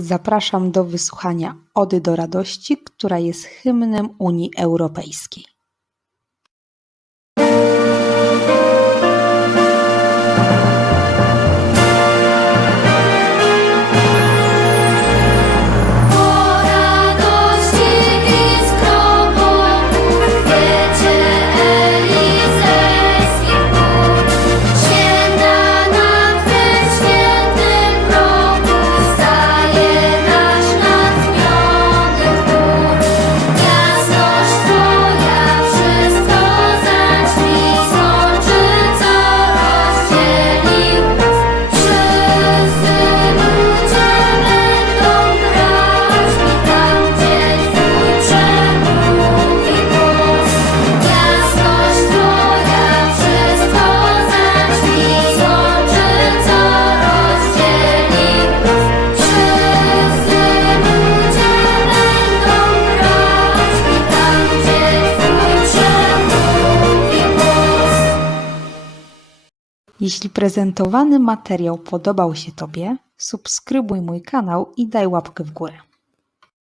Zapraszam do wysłuchania Ody do Radości, która jest hymnem Unii Europejskiej. Jeśli prezentowany materiał podobał się Tobie, subskrybuj mój kanał i daj łapkę w górę.